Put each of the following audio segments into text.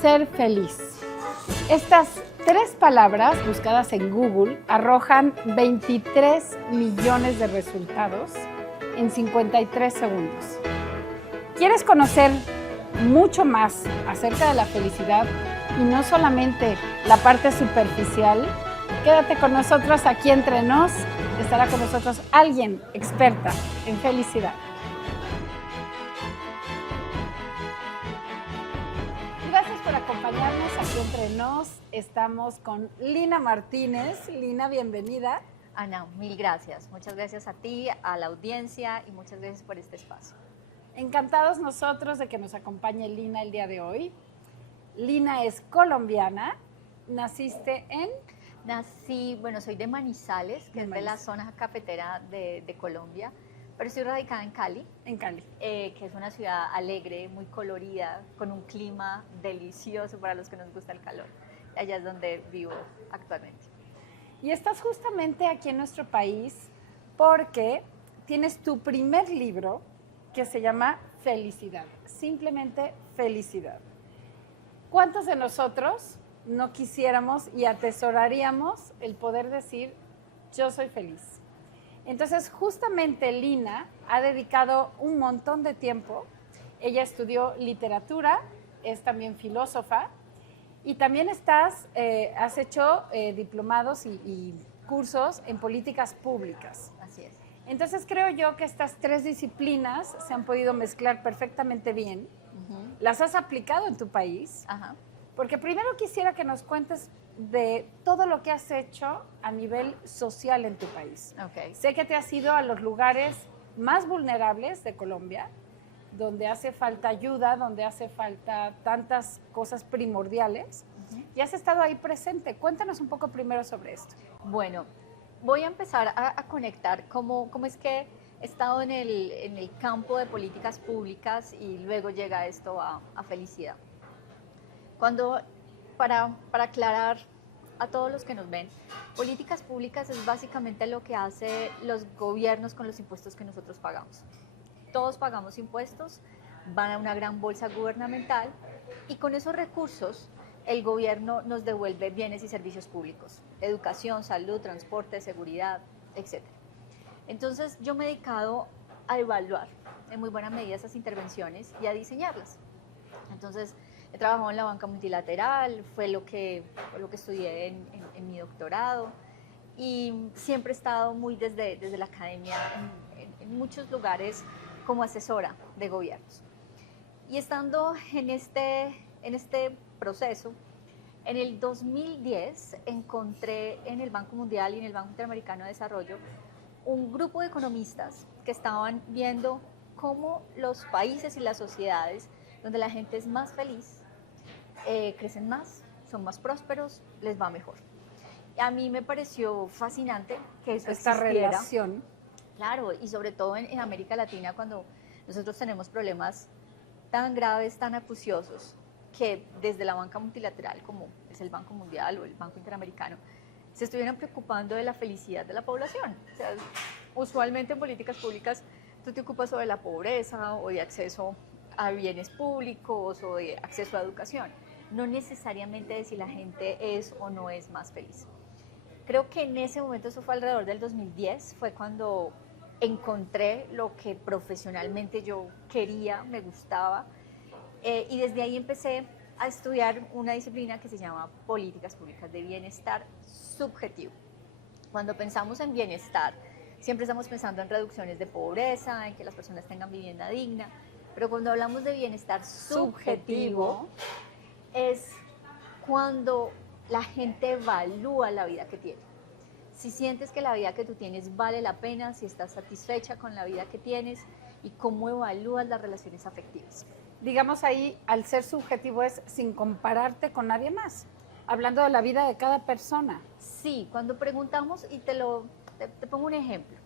ser feliz. Estas tres palabras buscadas en Google arrojan 23 millones de resultados en 53 segundos. ¿Quieres conocer mucho más acerca de la felicidad y no solamente la parte superficial? Quédate con nosotros aquí entre nos. Estará con nosotros alguien experta en felicidad. Gracias por acompañarnos aquí entre nos. Estamos con Lina Martínez. Lina, bienvenida. Ana, mil gracias. Muchas gracias a ti, a la audiencia y muchas gracias por este espacio. Encantados nosotros de que nos acompañe Lina el día de hoy. Lina es colombiana. ¿Naciste en? Soy de Manizales, que es de la zona cafetera de Colombia, pero estoy radicada en Cali. En Cali. Que es una ciudad alegre, muy colorida, con un clima delicioso para los que nos gusta el calor. Allá es donde vivo actualmente. Y estás justamente aquí en nuestro país porque tienes tu primer libro que se llama Felicidad, simplemente Felicidad. ¿Cuántos de nosotros no quisiéramos y atesoraríamos el poder decir yo soy feliz? Entonces, justamente Lina ha dedicado un montón de tiempo. Ella estudió literatura, es también filósofa y también has hecho diplomados y cursos en políticas públicas. Así es. Entonces, creo yo que estas tres disciplinas se han podido mezclar perfectamente bien. Las has aplicado en tu país. Ajá. Porque primero quisiera que nos cuentes de todo lo que has hecho a nivel social en tu país. Okay. Sé que te has ido a los lugares más vulnerables de Colombia, donde hace falta ayuda, donde hace falta tantas cosas primordiales, y has estado ahí presente. Cuéntanos un poco primero sobre esto. Bueno, voy a empezar a conectar cómo es que he estado en el campo de políticas públicas y luego llega esto a felicidad. Para aclarar a todos los que nos ven, políticas públicas es básicamente lo que hacen los gobiernos con los impuestos que nosotros pagamos. Todos pagamos impuestos, van a una gran bolsa gubernamental y con esos recursos el gobierno nos devuelve bienes y servicios públicos, educación, salud, transporte, seguridad, etc. Entonces yo me he dedicado a evaluar en muy buena medida esas intervenciones y a diseñarlas. Entonces, he trabajado en la banca multilateral, fue lo que estudié en mi doctorado y siempre he estado muy desde la academia en muchos lugares como asesora de gobiernos. Y estando en este proceso, en el 2010 encontré en el Banco Mundial y en el Banco Interamericano de Desarrollo un grupo de economistas que estaban viendo cómo los países y las sociedades donde la gente es más feliz, crecen más, son más prósperos, les va mejor. Y a mí me pareció fascinante que eso esta existiera. Relación. Claro, y sobre todo en América Latina, cuando nosotros tenemos problemas tan graves, tan acuciosos, que desde la banca multilateral, como es el Banco Mundial o el Banco Interamericano, se estuvieran preocupando de la felicidad de la población. O sea, usualmente en políticas públicas tú te ocupas sobre la pobreza o de acceso a bienes públicos o de acceso a educación, no necesariamente de si la gente es o no es más feliz. Creo que en ese momento, eso fue alrededor del 2010, fue cuando encontré lo que profesionalmente yo quería, me gustaba, y desde ahí empecé a estudiar una disciplina que se llama políticas públicas de bienestar subjetivo. Cuando pensamos en bienestar, siempre estamos pensando en reducciones de pobreza, en que las personas tengan vivienda digna, pero cuando hablamos de bienestar subjetivo, es cuando la gente evalúa la vida que tiene. Si sientes que la vida que tú tienes vale la pena, si estás satisfecha con la vida que tienes y cómo evalúas las relaciones afectivas. Digamos ahí, al ser subjetivo es sin compararte con nadie más, hablando de la vida de cada persona. Sí, cuando preguntamos, y te pongo un ejemplo,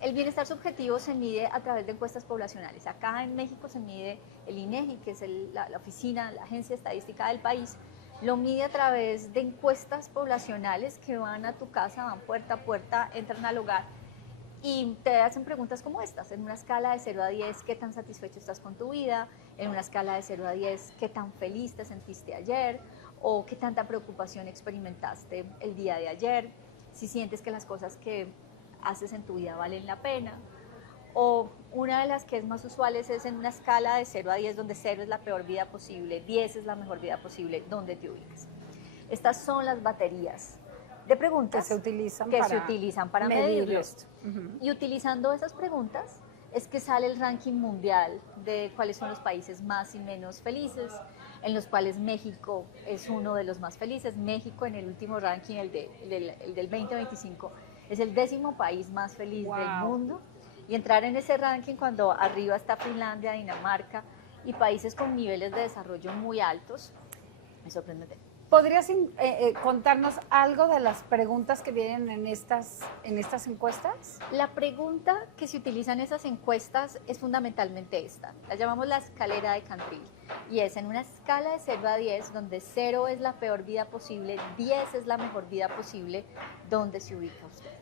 el bienestar subjetivo se mide a través de encuestas poblacionales. Acá en México se mide el INEGI, que es la oficina, la agencia estadística del país, lo mide a través de encuestas poblacionales que van a tu casa, van puerta a puerta, entran al hogar Y te hacen preguntas como estas, en una escala de 0 a 10, ¿qué tan satisfecho estás con tu vida? En una escala de 0 a 10, ¿qué tan feliz te sentiste ayer? ¿O qué tanta preocupación experimentaste el día de ayer? Si sientes que las cosas que haces en tu vida valen la pena. O una de las que es más usuales es en una escala de 0 a 10, donde 0 es la peor vida posible, 10 es la mejor vida posible, ¿dónde te ubicas? Estas son las baterías de preguntas que se utilizan para medir medirlo. esto. Y utilizando esas preguntas es que sale el ranking mundial de cuáles son los países más y menos felices, en los cuales México es uno de los más felices. México en el último ranking, el del 2025, es el 10º país más feliz del mundo. Y entrar en ese ranking cuando arriba está Finlandia, Dinamarca y países con niveles de desarrollo muy altos, es sorprendente. ¿Podrías contarnos algo de las preguntas que vienen en estas encuestas? La pregunta que se utiliza en esas encuestas es fundamentalmente esta. La llamamos la escalera de Cantril. Y es en una escala de 0 a 10, donde 0 es la peor vida posible, 10 es la mejor vida posible, ¿dónde se ubica usted?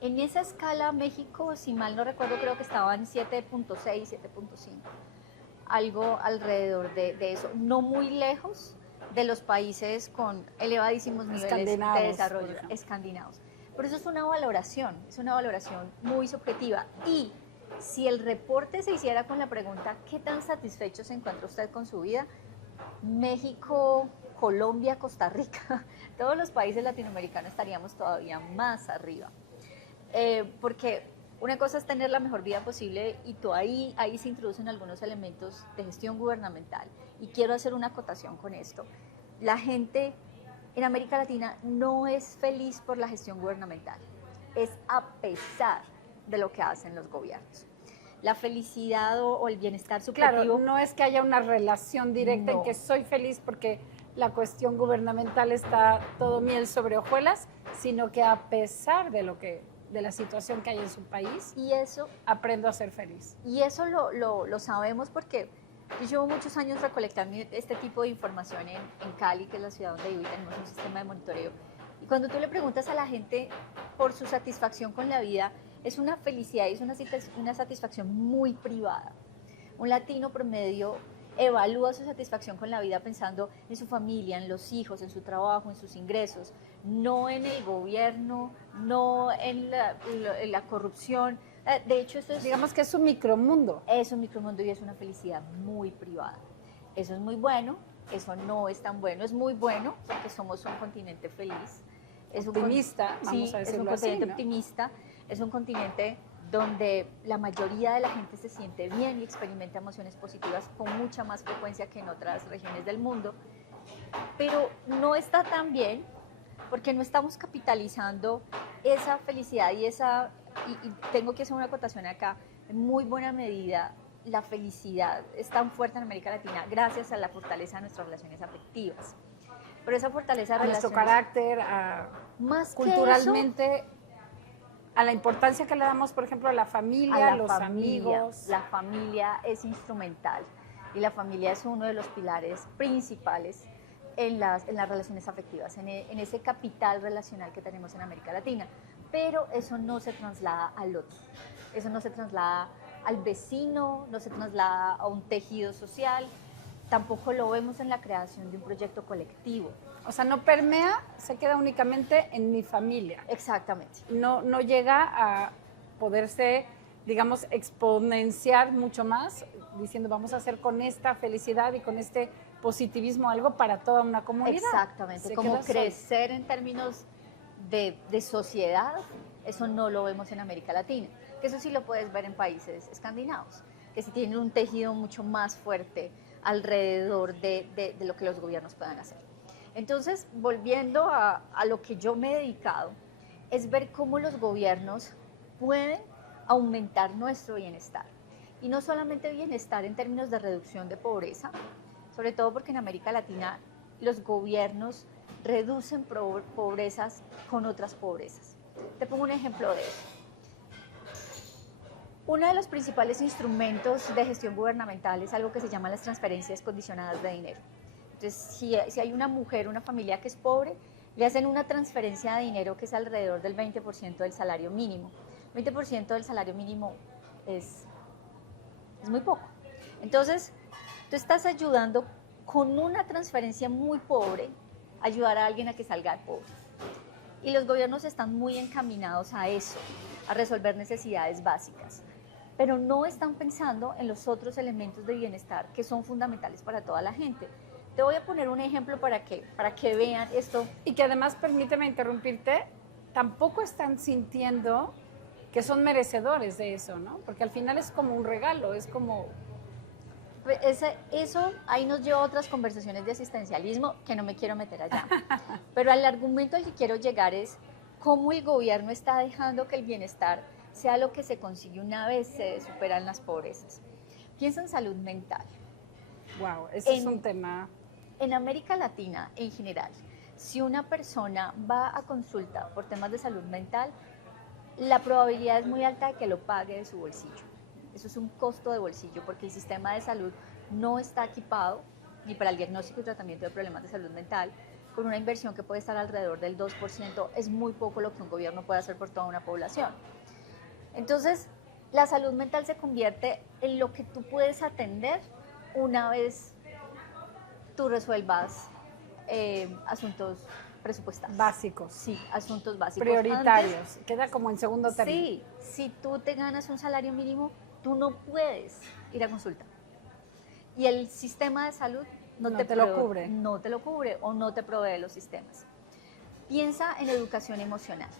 En esa escala, México, si mal no recuerdo, creo que estaba en 7.6, 7.5. Algo alrededor de eso. No muy lejos de los países con elevadísimos niveles de desarrollo escandinavos. Pero eso es una valoración muy subjetiva. Y si el reporte se hiciera con la pregunta, ¿qué tan satisfecho se encuentra usted con su vida? México, Colombia, Costa Rica, todos los países latinoamericanos estaríamos todavía más arriba. Porque una cosa es tener la mejor vida posible y ahí se introducen algunos elementos de gestión gubernamental. Y quiero hacer una acotación con esto. La gente en América Latina no es feliz por la gestión gubernamental, es a pesar de lo que hacen los gobiernos. La felicidad o el bienestar subjetivo... Claro, no es que haya una relación directa en que soy feliz porque la cuestión gubernamental está todo miel sobre hojuelas, sino que a pesar de la situación que hay en su país, y eso aprendo a ser feliz. Y eso lo sabemos porque yo llevo muchos años recolectando este tipo de información en Cali, que es la ciudad donde vivo, y tenemos un sistema de monitoreo. Y cuando tú le preguntas a la gente por su satisfacción con la vida, es una felicidad y es una satisfacción muy privada. Un latino promedio evalúa su satisfacción con la vida pensando en su familia, en los hijos, en su trabajo, en sus ingresos, no en el gobierno, no en la corrupción. De hecho, eso es... Digamos que es un micromundo. Es un micromundo y es una felicidad muy privada. Eso es muy bueno, eso no es tan bueno. Es muy bueno porque somos un continente feliz. Es optimista, vamos a decirlo así, es un continente optimista, es un continente donde la mayoría de la gente se siente bien y experimenta emociones positivas con mucha más frecuencia que en otras regiones del mundo. Pero no está tan bien porque no estamos capitalizando esa felicidad y tengo que hacer una acotación acá, en muy buena medida la felicidad es tan fuerte en América Latina gracias a la fortaleza de nuestras relaciones afectivas. Pero esa fortaleza de nuestro carácter, más culturalmente, a la importancia que le damos, por ejemplo, a la familia, a los amigos. La familia es instrumental y la familia es uno de los pilares principales en las relaciones afectivas, en ese capital relacional que tenemos en América Latina. Pero eso no se traslada al otro, eso no se traslada al vecino, no se traslada a un tejido social, tampoco lo vemos en la creación de un proyecto colectivo. O sea, no permea, se queda únicamente en mi familia. Exactamente. No llega a poderse, digamos, exponenciar mucho más, diciendo vamos a hacer con esta felicidad y con este positivismo algo para toda una comunidad. Exactamente, como crecer en términos de sociedad, eso no lo vemos en América Latina, que eso sí lo puedes ver en países escandinavos, que sí tienen un tejido mucho más fuerte alrededor de lo que los gobiernos puedan hacer. Entonces, volviendo a lo que yo me he dedicado, es ver cómo los gobiernos pueden aumentar nuestro bienestar. Y no solamente bienestar en términos de reducción de pobreza, sobre todo porque en América Latina los gobiernos reducen pobrezas con otras pobrezas. Te pongo un ejemplo de eso. Uno de los principales instrumentos de gestión gubernamental es algo que se llama las transferencias condicionadas de dinero. Entonces, si hay una mujer, una familia que es pobre, le hacen una transferencia de dinero que es alrededor del 20% del salario mínimo. 20% del salario mínimo es muy poco. Entonces, tú estás ayudando con una transferencia muy pobre, ayudar a alguien a que salga de pobre. Y los gobiernos están muy encaminados a eso, a resolver necesidades básicas, pero no están pensando en los otros elementos de bienestar que son fundamentales para toda la gente. Te voy a poner un ejemplo para que vean esto. Y que además, permíteme interrumpirte, tampoco están sintiendo que son merecedores de eso, ¿no? Porque al final es como un regalo, es como... Eso ahí nos lleva a otras conversaciones de asistencialismo que no me quiero meter allá. Pero el argumento al que quiero llegar es cómo el gobierno está dejando que el bienestar sea lo que se consigue una vez se superan las pobrezas. Piensa en salud mental. Wow, ese es un tema... En América Latina en general, si una persona va a consulta por temas de salud mental, la probabilidad es muy alta de que lo pague de su bolsillo. Eso es un costo de bolsillo porque el sistema de salud no está equipado ni para el diagnóstico y tratamiento de problemas de salud mental, con una inversión que puede estar alrededor del 2%, es muy poco lo que un gobierno puede hacer por toda una población. Entonces, la salud mental se convierte en lo que tú puedes atender una vez tú resuelvas asuntos presupuestarios. Básicos. Sí, asuntos básicos. Prioritarios. Antes, queda como en segundo término. Sí, si tú te ganas un salario mínimo, tú no puedes ir a consulta. Y el sistema de salud no te lo cubre. No te lo cubre o no te provee los sistemas. Piensa en educación emocional.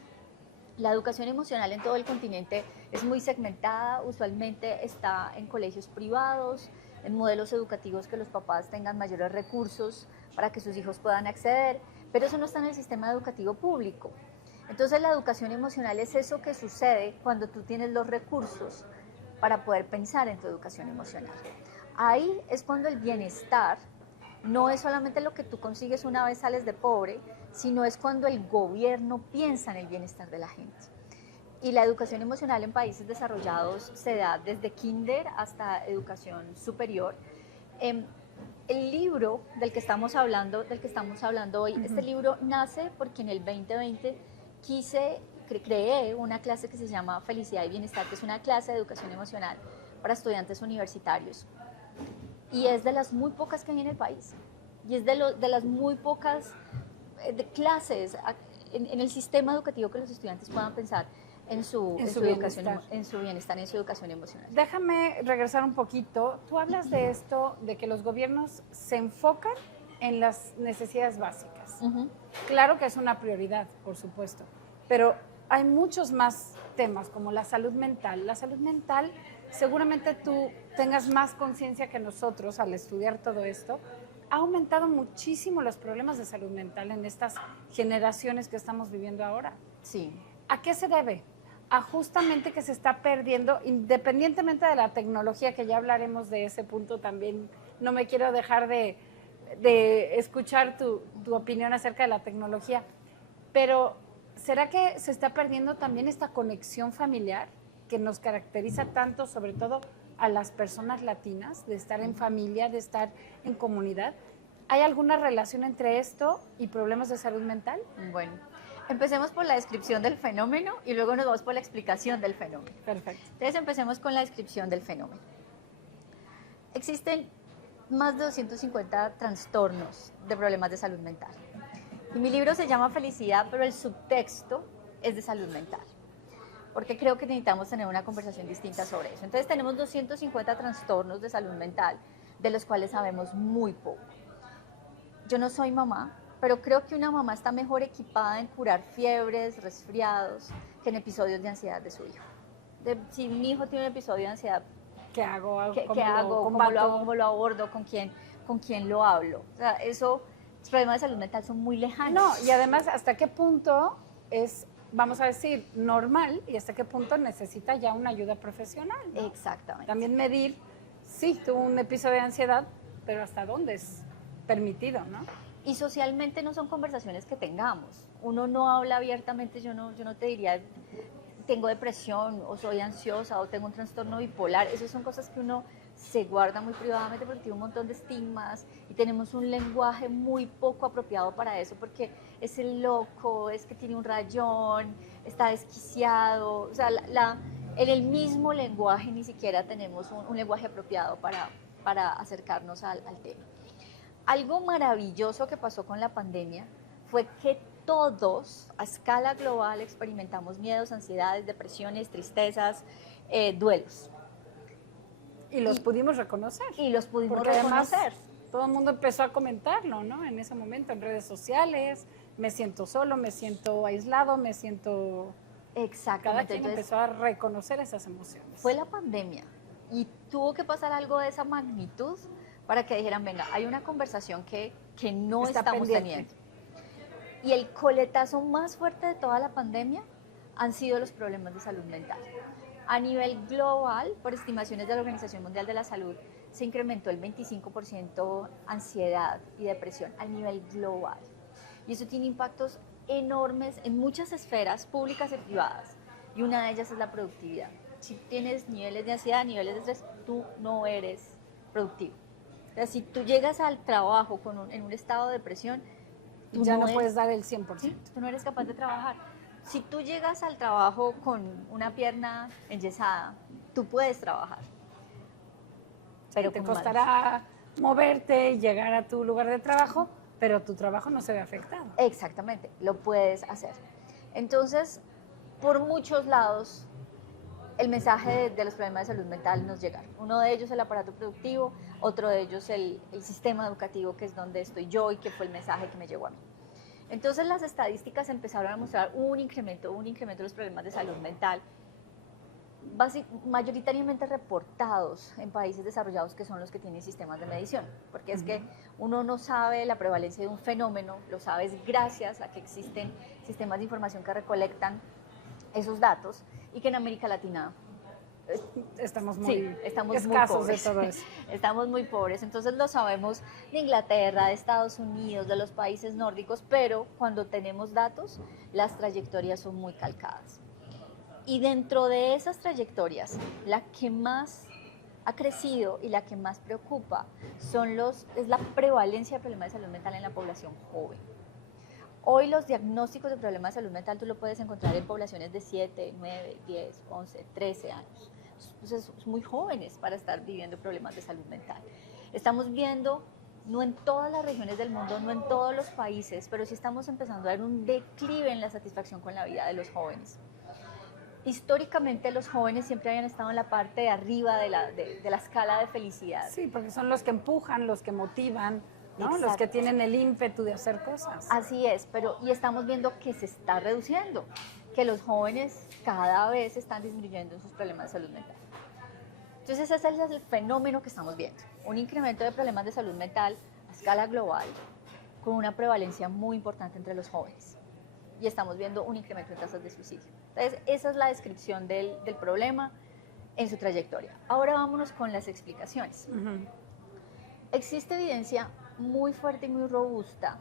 La educación emocional en todo el continente es muy segmentada, usualmente está en colegios privados, en modelos educativos que los papás tengan mayores recursos para que sus hijos puedan acceder, pero eso no está en el sistema educativo público. Entonces la educación emocional es eso que sucede cuando tú tienes los recursos para poder pensar en tu educación emocional. Ahí es cuando el bienestar no es solamente lo que tú consigues una vez sales de pobre, sino es cuando el gobierno piensa en el bienestar de la gente. Y la educación emocional en países desarrollados se da desde kinder hasta educación superior. El libro del que estamos hablando hoy, este libro nace porque en el 2020 creé una clase que se llama Felicidad y Bienestar, que es una clase de educación emocional para estudiantes universitarios. Y es de las muy pocas que hay en el país. Y es de las muy pocas clases en el sistema educativo que los estudiantes puedan pensar en su educación, en su bienestar, en su educación emocional. Déjame regresar un poquito. Tú hablas de esto, de que los gobiernos se enfocan en las necesidades básicas. Claro que es una prioridad, por supuesto, pero hay muchos más temas como la salud mental. La salud mental, seguramente tú tengas más conciencia que nosotros al estudiar todo esto. Ha aumentado muchísimo los problemas de salud mental en estas generaciones que estamos viviendo ahora. Sí. ¿A qué se debe? A justamente que se está perdiendo, independientemente de la tecnología, que ya hablaremos de ese punto también. No me quiero dejar de escuchar tu opinión acerca de la tecnología, pero ¿será que se está perdiendo también esta conexión familiar que nos caracteriza tanto, sobre todo a las personas latinas, de estar en familia, de estar en comunidad? ¿Hay alguna relación entre esto y problemas de salud mental? Bueno, empecemos por la descripción del fenómeno y luego nos vamos por la explicación del fenómeno. Perfecto. Entonces empecemos con la descripción del fenómeno. Existen más de 250 trastornos de problemas de salud mental. Y mi libro se llama Felicidad, pero el subtexto es de salud mental, porque creo que necesitamos tener una conversación distinta sobre eso. Entonces tenemos 250 trastornos de salud mental, de los cuales sabemos muy poco. Yo no soy mamá, pero creo que una mamá está mejor equipada en curar fiebres, resfriados, que en episodios de ansiedad de su hijo. Si mi hijo tiene un episodio de ansiedad, ¿qué hago? ¿Qué hago? ¿Cómo lo hago? ¿Cómo lo abordo? ¿Con quién lo hablo? O sea, los problemas de salud mental son muy lejanos. No, y además, ¿hasta qué punto es, vamos a decir, normal y hasta qué punto necesita ya una ayuda profesional, ¿no? Exactamente. También medir, sí, tuvo un episodio de ansiedad, pero hasta dónde es permitido, ¿no? Y socialmente no son conversaciones que tengamos. Uno no habla abiertamente, yo no te diría, tengo depresión o soy ansiosa o tengo un trastorno bipolar. Esas son cosas que uno se guarda muy privadamente porque tiene un montón de estigmas y tenemos un lenguaje muy poco apropiado para eso porque es el loco, es que tiene un rayón, está desquiciado, o sea, en el mismo lenguaje ni siquiera tenemos un lenguaje apropiado para acercarnos al tema. Algo maravilloso que pasó con la pandemia fue que todos a escala global experimentamos miedos, ansiedades, depresiones, tristezas, duelos. Y los pudimos reconocer. Y los pudimos porque reconocer. Además, todo el mundo empezó a comentarlo, ¿no? En ese momento, en redes sociales, me siento solo, me siento aislado, me siento... Exactamente. Cada quien empezó a reconocer esas emociones. Fue la pandemia y tuvo que pasar algo de esa magnitud para que dijeran, venga, hay una conversación que no estamos teniendo. Y el coletazo más fuerte de toda la pandemia han sido los problemas de salud mental. A nivel global, por estimaciones de la Organización Mundial de la Salud, se incrementó el 25% ansiedad y depresión a nivel global. Y eso tiene impactos enormes en muchas esferas públicas y privadas. Y una de ellas es la productividad. Si tienes niveles de ansiedad, niveles de estrés, tú no eres productivo. O sea, si tú llegas al trabajo en un estado de depresión, tú ya no puedes dar el 100%. ¿sí? Tú no eres capaz de trabajar. Si tú llegas al trabajo con una pierna enyesada, tú puedes trabajar. Pero te costará moverte y llegar a tu lugar de trabajo, pero tu trabajo no se ve afectado. Exactamente, lo puedes hacer. Entonces, por muchos lados, el mensaje de los problemas de salud mental nos llega. Uno de ellos el aparato productivo, otro de ellos el sistema educativo, que es donde estoy yo y que fue el mensaje que me llegó a mí. Entonces las estadísticas empezaron a mostrar un incremento de los problemas de salud mental, mayoritariamente reportados en países desarrollados que son los que tienen sistemas de medición, porque es que uno no sabe la prevalencia de un fenómeno, lo sabes gracias a que existen sistemas de información que recolectan esos datos y que en América Latina estamos muy escasos muy pobres. de todo eso. Estamos muy pobres, entonces lo sabemos de Inglaterra, de Estados Unidos, de los países nórdicos, pero cuando tenemos datos, las trayectorias son muy calcadas. Y dentro de esas trayectorias, la que más ha crecido y la que más preocupa es la prevalencia de problemas de salud mental en la población joven. Hoy los diagnósticos de problemas de salud mental tú lo puedes encontrar en poblaciones de 7, 9, 10, 11, 13 años. Entonces, son muy jóvenes para estar viviendo problemas de salud mental. Estamos viendo, no en todas las regiones del mundo, no en todos los países, pero sí estamos empezando a ver un declive en la satisfacción con la vida de los jóvenes. Históricamente los jóvenes siempre habían estado en la parte de arriba de la escala de felicidad. Sí, porque son los que empujan, los que motivan, ¿no? Los que tienen el ímpetu de hacer cosas. Así es, y estamos viendo que se está reduciendo, que los jóvenes cada vez están disminuyendo en sus problemas de salud mental. Entonces ese es el fenómeno que estamos viendo, un incremento de problemas de salud mental a escala global con una prevalencia muy importante entre los jóvenes. Y estamos viendo un incremento en tasas de suicidio. Entonces esa es la descripción del problema en su trayectoria. Ahora vámonos con las explicaciones. Existe evidencia muy fuerte y muy robusta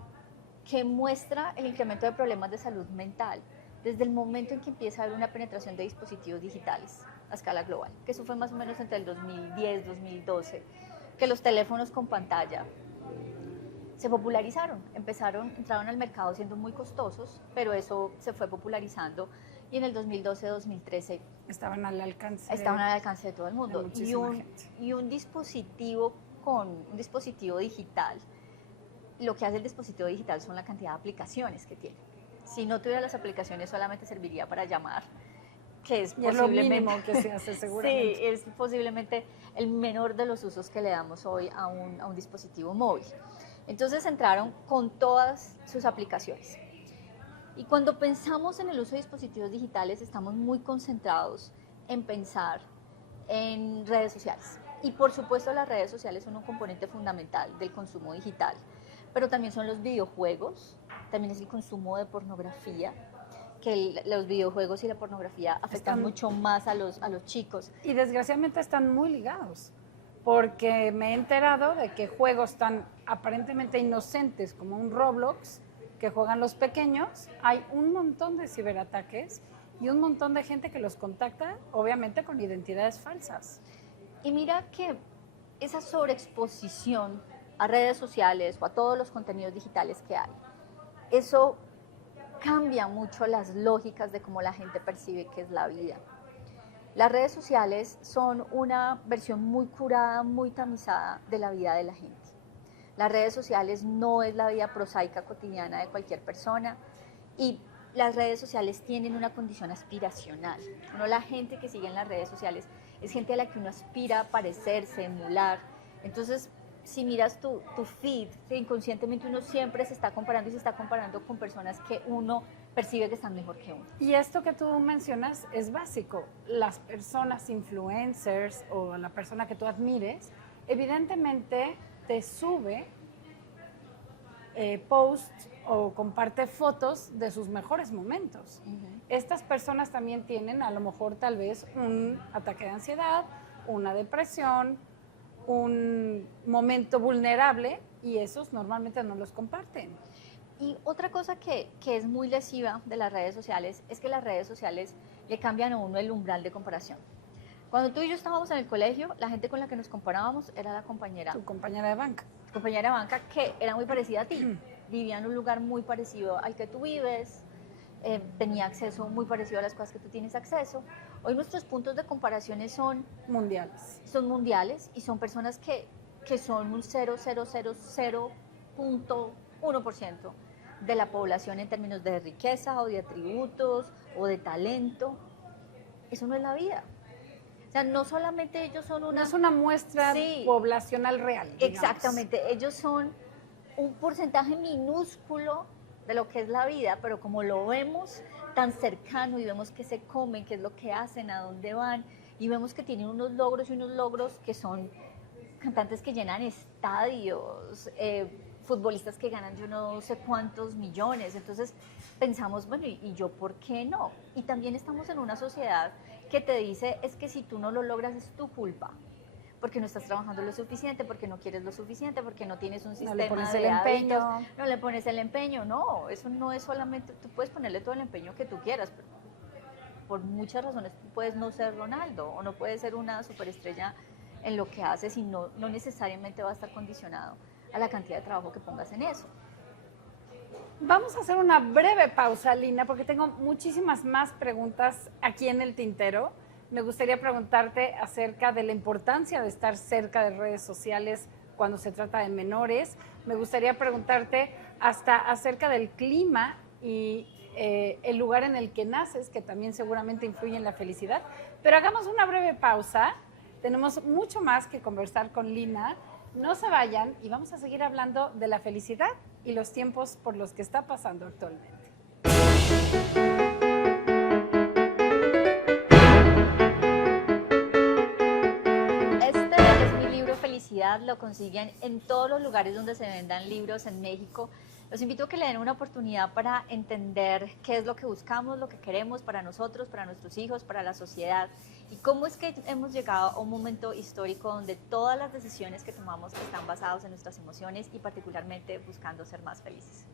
que muestra el incremento de problemas de salud mental desde el momento en que empieza a haber una penetración de dispositivos digitales a escala global, que eso fue más o menos entre el 2010, 2012, que los teléfonos con pantalla se popularizaron, entraron al mercado siendo muy costosos, pero eso se fue popularizando y en el 2012, 2013 estaban al alcance de todo el mundo. Y un dispositivo digital, lo que hace el dispositivo digital son la cantidad de aplicaciones que tiene. Si no tuviera las aplicaciones solamente serviría para llamar, que es posiblemente lo mínimo que se hace seguramente. Sí, es posiblemente el menor de los usos que le damos hoy a un dispositivo móvil. Entonces entraron con todas sus aplicaciones. Y cuando pensamos en el uso de dispositivos digitales, estamos muy concentrados en pensar en redes sociales. Y por supuesto las redes sociales son un componente fundamental del consumo digital, pero también son los videojuegos, también es el consumo de pornografía, que los videojuegos y la pornografía afectan mucho más a los chicos. Y desgraciadamente están muy ligados, porque me he enterado de que juegos tan aparentemente inocentes como un Roblox, que juegan los pequeños, hay un montón de ciberataques y un montón de gente que los contacta, obviamente con identidades falsas. Y mira que esa sobreexposición a redes sociales o a todos los contenidos digitales que hay, eso cambia mucho las lógicas de cómo la gente percibe que es la vida. Las redes sociales son una versión muy curada, muy tamizada de la vida de la gente. Las redes sociales no es la vida prosaica cotidiana de cualquier persona y las redes sociales tienen una condición aspiracional. La gente que sigue en las redes sociales es gente a la que uno aspira a parecerse, emular. Entonces, si miras tu feed, inconscientemente uno siempre se está comparando y se está comparando con personas que uno percibe que están mejor que uno. Y esto que tú mencionas es básico. Las personas influencers o la persona que tú admires, evidentemente te sube posts o comparte fotos de sus mejores momentos. Estas personas también tienen a lo mejor tal vez un ataque de ansiedad, una depresión, un momento vulnerable y esos normalmente no los comparten. Y otra cosa que es muy lesiva de las redes sociales es que las redes sociales le cambian a uno el umbral de comparación. Cuando tú y yo estábamos en el colegio, la gente con la que nos comparábamos era la compañera. Tu compañera de banca. Tu compañera de banca que era muy parecida a ti. Vivía en un lugar muy parecido al que tú vives, tenía acceso muy parecido a las cosas que tú tienes acceso. Hoy nuestros puntos de comparaciones son mundiales. Son mundiales y son personas que son un 0,000.1% de la población en términos de riqueza o de atributos o de talento. Eso no es la vida. O sea, no solamente ellos son una... No es una muestra poblacional real. Digamos. Exactamente, ellos son un porcentaje minúsculo de lo que es la vida, pero como lo vemos tan cercano y vemos qué se comen, qué es lo que hacen, a dónde van, y vemos que tienen unos logros que son cantantes que llenan estadios, futbolistas que ganan yo no sé cuántos millones, entonces pensamos, bueno, ¿y yo por qué no? Y también estamos en una sociedad que te dice, es que si tú no lo logras es tu culpa, porque no estás trabajando lo suficiente, porque no quieres lo suficiente, porque no tienes un sistema no le pones de el empeño. hábitos, no le pones el empeño, no, eso no es solamente, tú puedes ponerle todo el empeño que tú quieras, pero por muchas razones tú puedes no ser Ronaldo o no puedes ser una superestrella en lo que haces y no necesariamente va a estar condicionado a la cantidad de trabajo que pongas en eso. Vamos a hacer una breve pausa, Lina, porque tengo muchísimas más preguntas aquí en el tintero. Me gustaría preguntarte acerca de la importancia de estar cerca de redes sociales cuando se trata de menores. Me gustaría preguntarte hasta acerca del clima y el lugar en el que naces, que también seguramente influye en la felicidad. Pero hagamos una breve pausa. Tenemos mucho más que conversar con Lina. No se vayan y vamos a seguir hablando de la felicidad y los tiempos por los que está pasando actualmente. Este es mi libro Felicidad, lo consiguen en todos los lugares donde se vendan libros en México. Los invito a que le den una oportunidad para entender qué es lo que buscamos, lo que queremos para nosotros, para nuestros hijos, para la sociedad y cómo es que hemos llegado a un momento histórico donde todas las decisiones que tomamos están basadas en nuestras emociones y particularmente buscando ser más felices.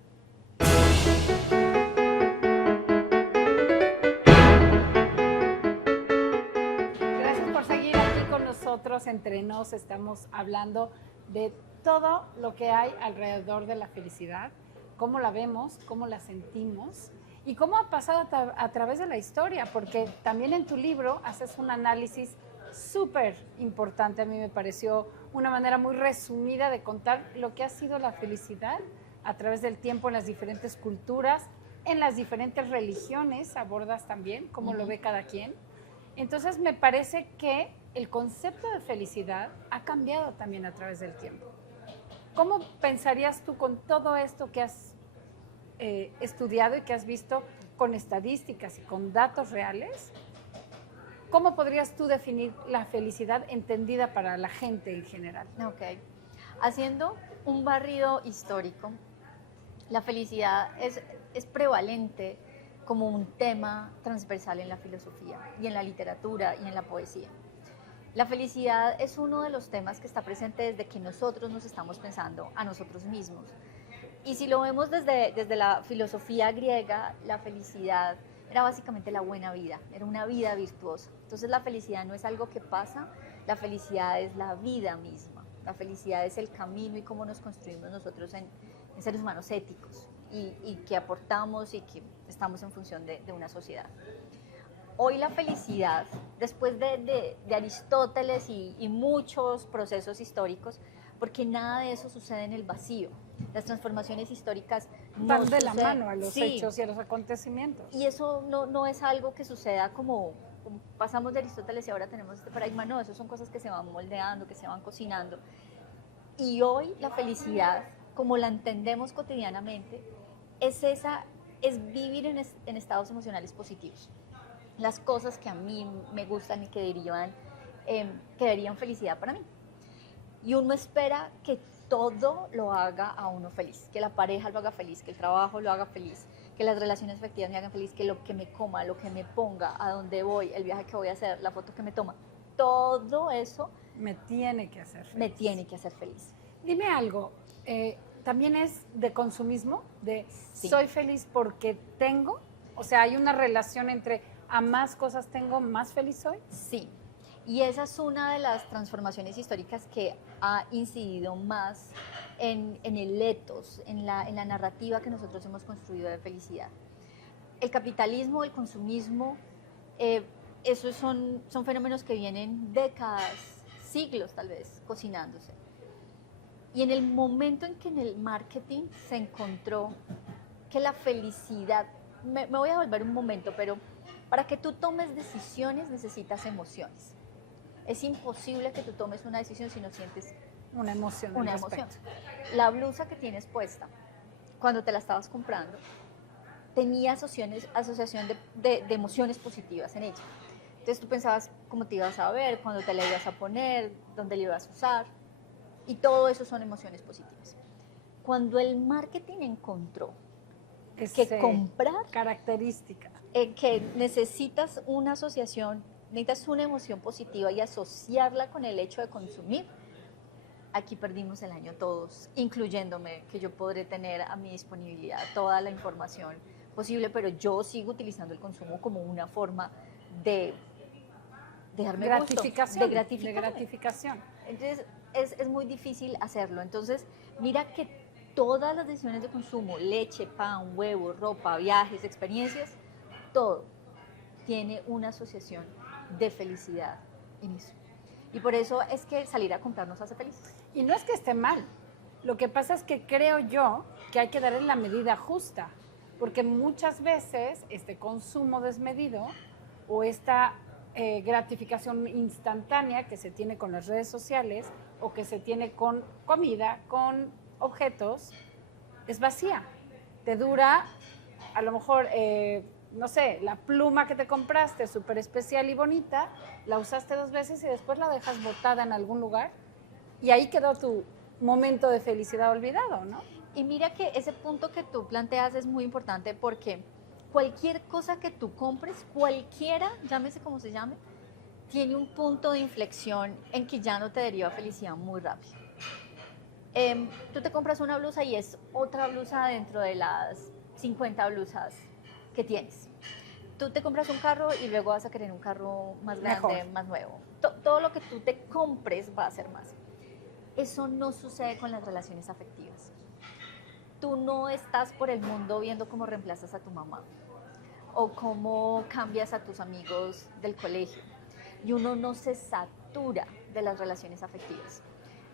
Gracias por seguir aquí con nosotros. Entre nos estamos hablando de todo lo que hay alrededor de la felicidad, cómo la vemos, cómo la sentimos y cómo ha pasado a través de la historia, porque también en tu libro haces un análisis súper importante. A mí me pareció una manera muy resumida de contar lo que ha sido la felicidad a través del tiempo en las diferentes culturas, en las diferentes religiones, abordas también cómo lo ve cada quien. Entonces me parece que el concepto de felicidad ha cambiado también a través del tiempo. ¿Cómo pensarías tú con todo esto que has estudiado y que has visto con estadísticas y con datos reales? ¿Cómo podrías tú definir la felicidad entendida para la gente en general? Ok. Haciendo un barrido histórico, la felicidad es prevalente como un tema transversal en la filosofía y en la literatura y en la poesía. La felicidad es uno de los temas que está presente desde que nosotros nos estamos pensando a nosotros mismos. Y si lo vemos desde la filosofía griega, la felicidad era básicamente la buena vida, era una vida virtuosa. Entonces la felicidad no es algo que pasa, la felicidad es la vida misma. La felicidad es el camino y cómo nos construimos nosotros en seres humanos éticos y que aportamos y que estamos en función de una sociedad. Hoy la felicidad, después de Aristóteles y muchos procesos históricos, porque nada de eso sucede en el vacío. Las transformaciones históricas no Van de la suceden, mano a los sí, hechos y a los acontecimientos. y eso no es algo que suceda como pasamos de Aristóteles y ahora tenemos este paradigma, no, eso son cosas que se van moldeando, que se van cocinando. Y hoy la felicidad, como la entendemos cotidianamente, es vivir en estados emocionales positivos. Las cosas que a mí me gustan y que darían felicidad para mí. Y uno espera que todo lo haga a uno feliz, que la pareja lo haga feliz, que el trabajo lo haga feliz, que las relaciones afectivas me hagan feliz, que lo que me coma, lo que me ponga, a dónde voy, el viaje que voy a hacer, la foto que me toma, todo eso Me tiene que hacer feliz. me tiene que hacer feliz. Dime algo, ¿también es de consumismo? De Sí. soy feliz porque tengo, o sea, hay una relación entre a más cosas tengo, más feliz soy. Sí, y esa es una de las transformaciones históricas que ha incidido más en el ethos, en la narrativa que nosotros hemos construido de felicidad. El capitalismo, el consumismo, esos son fenómenos que vienen décadas, siglos tal vez, cocinándose. Y en el momento en que en el marketing se encontró que la felicidad, me voy a volver un momento, pero para que tú tomes decisiones necesitas emociones. Es imposible que tú tomes una decisión si no sientes Una emoción. una emoción. La blusa que tienes puesta, cuando te la estabas comprando, tenía asociación de emociones positivas en ella. Entonces tú pensabas cómo te ibas a ver, cuándo te la ibas a poner, dónde la ibas a usar, y todo eso son emociones positivas. Cuando el marketing encontró que comprar, característica. que necesitas una asociación, necesitas una emoción positiva y asociarla con el hecho de consumir, aquí perdimos el año todos, incluyéndome, que yo podré tener a mi disponibilidad toda la información posible, pero yo sigo utilizando el consumo como una forma de darme Gratificación. gusto, De gratificación. Entonces es muy difícil hacerlo. Entonces mira que todas las decisiones de consumo, leche, pan, huevo, ropa, viajes, experiencias, todo tiene una asociación de felicidad en eso. Y por eso es que salir a comprar nos hace felices. Y no es que esté mal. Lo que pasa es que creo yo que hay que darle la medida justa, porque muchas veces este consumo desmedido o esta gratificación instantánea que se tiene con las redes sociales o que se tiene con comida, con objetos, es vacía. Te dura, a lo mejor, no sé, la pluma que te compraste, súper especial y bonita, la usaste 2 veces y después la dejas botada en algún lugar y ahí quedó tu momento de felicidad olvidado, ¿no? Y mira que ese punto que tú planteas es muy importante porque cualquier cosa que tú compres, cualquiera, llámese como se llame, tiene un punto de inflexión en que ya no te deriva felicidad muy rápido. Tú te compras una blusa y es otra blusa dentro de las 50 blusas que tienes. Tú te compras un carro y luego vas a querer un carro más grande, Mejor. más nuevo. Todo lo que tú te compres va a ser más. Eso no sucede con las relaciones afectivas. Tú no estás por el mundo viendo cómo reemplazas a tu mamá o cómo cambias a tus amigos del colegio. Y uno no se satura de las relaciones afectivas.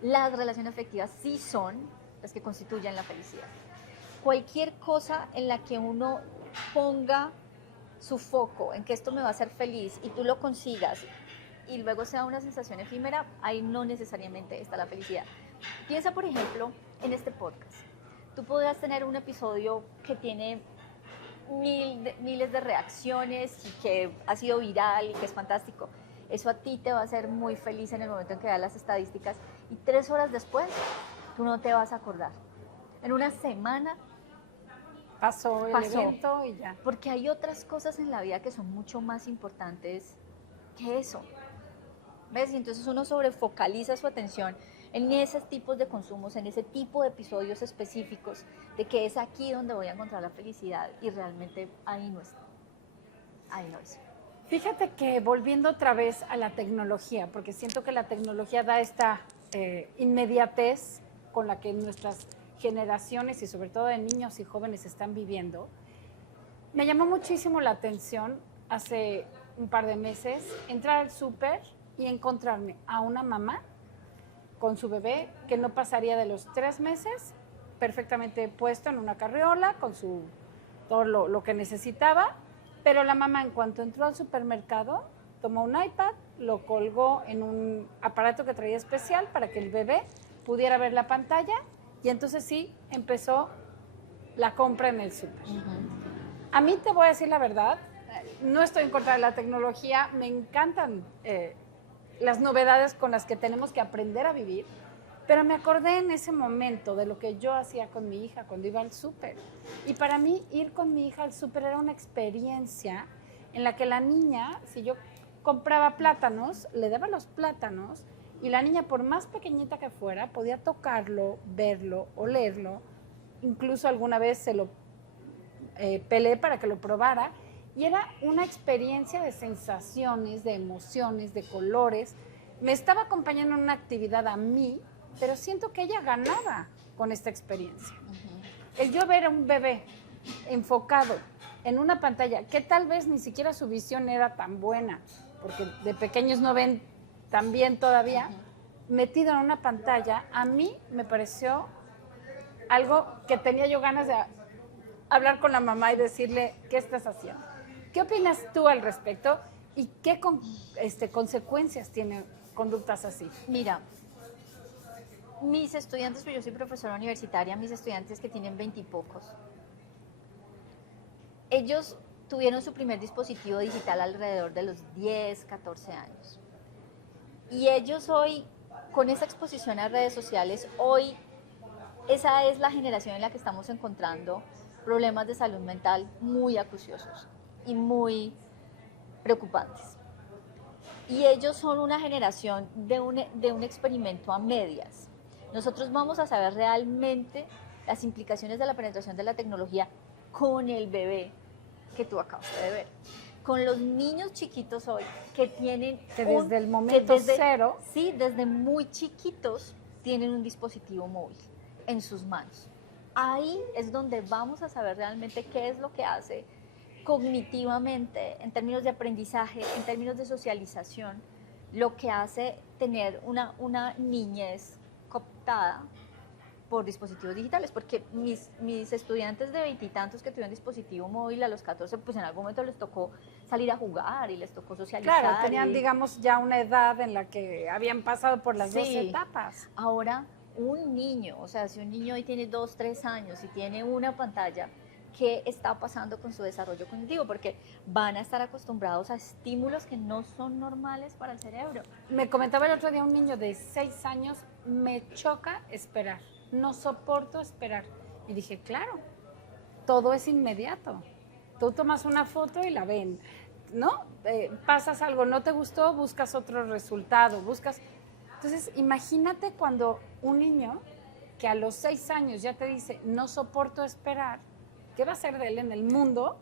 Las relaciones afectivas sí son las que constituyen la felicidad. Cualquier cosa en la que uno ponga su foco en que esto me va a hacer feliz y tú lo consigas y luego sea una sensación efímera, ahí no necesariamente está la felicidad. Piensa, por ejemplo, en este podcast. Tú podrás tener un episodio que tiene miles de reacciones y que ha sido viral y que es fantástico. Eso a ti te va a hacer muy feliz en el momento en que veas las estadísticas y 3 horas después tú no te vas a acordar. En una semana Pasó el evento y ya. Porque hay otras cosas en la vida que son mucho más importantes que eso. ¿Ves? Y entonces uno sobrefocaliza su atención en esos tipos de consumos, en ese tipo de episodios específicos, de que es aquí donde voy a encontrar la felicidad y realmente ahí no está. Ahí no es. Fíjate que volviendo otra vez a la tecnología, porque siento que la tecnología da esta inmediatez con la que nuestras generaciones y sobre todo de niños y jóvenes están viviendo. Me llamó muchísimo la atención hace un par de meses entrar al súper y encontrarme a una mamá con su bebé que no pasaría de los 3 meses, perfectamente puesto en una carriola, con todo lo que necesitaba, pero la mamá en cuanto entró al supermercado, tomó un iPad, lo colgó en un aparato que traía especial para que el bebé pudiera ver la pantalla y entonces sí empezó la compra en el súper. A mí te voy a decir la verdad, no estoy en contra de la tecnología, me encantan las novedades con las que tenemos que aprender a vivir, pero me acordé en ese momento de lo que yo hacía con mi hija cuando iba al súper. Y para mí ir con mi hija al súper era una experiencia en la que la niña, si yo compraba plátanos, le daba los plátanos y la niña, por más pequeñita que fuera, podía tocarlo, verlo, olerlo. Incluso alguna vez se lo pelé para que lo probara. Y era una experiencia de sensaciones, de emociones, de colores. Me estaba acompañando en una actividad a mí, pero siento que ella ganaba con esta experiencia. El yo ver a un bebé enfocado en una pantalla, que tal vez ni siquiera su visión era tan buena, porque de pequeños no ven tan bien todavía, metido en una pantalla, a mí me pareció algo que tenía yo ganas de hablar con la mamá y decirle, ¿qué estás haciendo? ¿Qué opinas tú al respecto y qué consecuencias tienen conductas así? Mira, mis estudiantes, pues yo soy profesora universitaria, mis estudiantes que tienen 20 y pocos, ellos tuvieron su primer dispositivo digital alrededor de los 10, 14 años. Y ellos hoy, con esa exposición a redes sociales, hoy esa es la generación en la que estamos encontrando problemas de salud mental muy acuciosos y muy preocupantes. Y ellos son una generación de un experimento a medias. Nosotros vamos a saber realmente las implicaciones de la penetración de la tecnología con el bebé que tú acabas de ver. Con los niños chiquitos hoy que tienen... Que desde el momento cero... Sí, desde muy chiquitos tienen un dispositivo móvil en sus manos. Ahí es donde vamos a saber realmente qué es lo que hace cognitivamente, en términos de aprendizaje, en términos de socialización, lo que hace tener una niñez cooptada por dispositivos digitales, porque mis estudiantes de 20 y tantos que tuvieron dispositivo móvil a los 14, pues en algún momento les tocó salir a jugar y les tocó socializar. Claro, tenían, digamos, ya una edad en la que habían pasado por las dos etapas. Ahora, un niño, o sea, si un niño hoy tiene 2, 3 años y tiene una pantalla, ¿qué está pasando con su desarrollo cognitivo? Porque van a estar acostumbrados a estímulos que no son normales para el cerebro. Me comentaba el otro día un niño de 6 años, me choca esperar, no soporto esperar. Y dije, claro, todo es inmediato. Tú tomas una foto y la ven, ¿no? Pasas algo, no te gustó, buscas otro resultado, buscas... Entonces, imagínate cuando un niño que a los 6 años ya te dice, no soporto esperar, ¿qué va a hacer de él en el mundo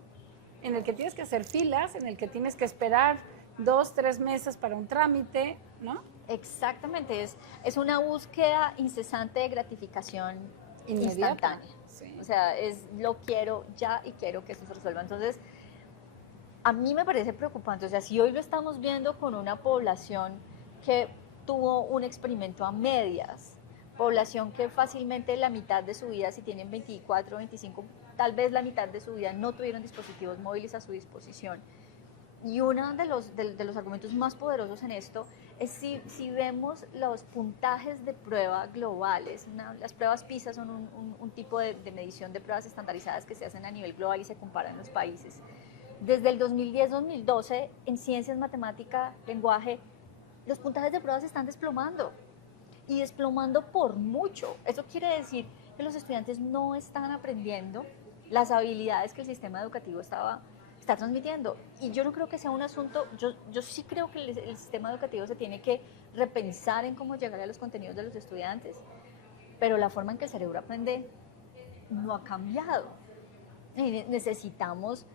en el que tienes que hacer filas, en el que tienes que esperar 2, 3 meses para un trámite, ¿no? Exactamente, es una búsqueda incesante de gratificación instantánea. Sí. O sea, lo quiero ya y quiero que eso se resuelva. Entonces, a mí me parece preocupante. O sea, si hoy lo estamos viendo con una población que tuvo un experimento a medias, población que fácilmente la mitad de su vida, si tienen 24, 25, tal vez la mitad de su vida no tuvieron dispositivos móviles a su disposición. Y uno de los argumentos más poderosos en esto es si vemos los puntajes de prueba globales. Las pruebas PISA son un tipo de medición de pruebas estandarizadas que se hacen a nivel global y se comparan los países. Desde el 2010-2012, en ciencias, matemática, lenguaje, los puntajes de pruebas se están desplomando. Y desplomando por mucho. Eso quiere decir que los estudiantes no están aprendiendo las habilidades que el sistema educativo está transmitiendo. Y yo no creo que sea un asunto, yo sí creo que el sistema educativo se tiene que repensar en cómo llegar a los contenidos de los estudiantes, pero la forma en que el cerebro aprende no ha cambiado. Y necesitamos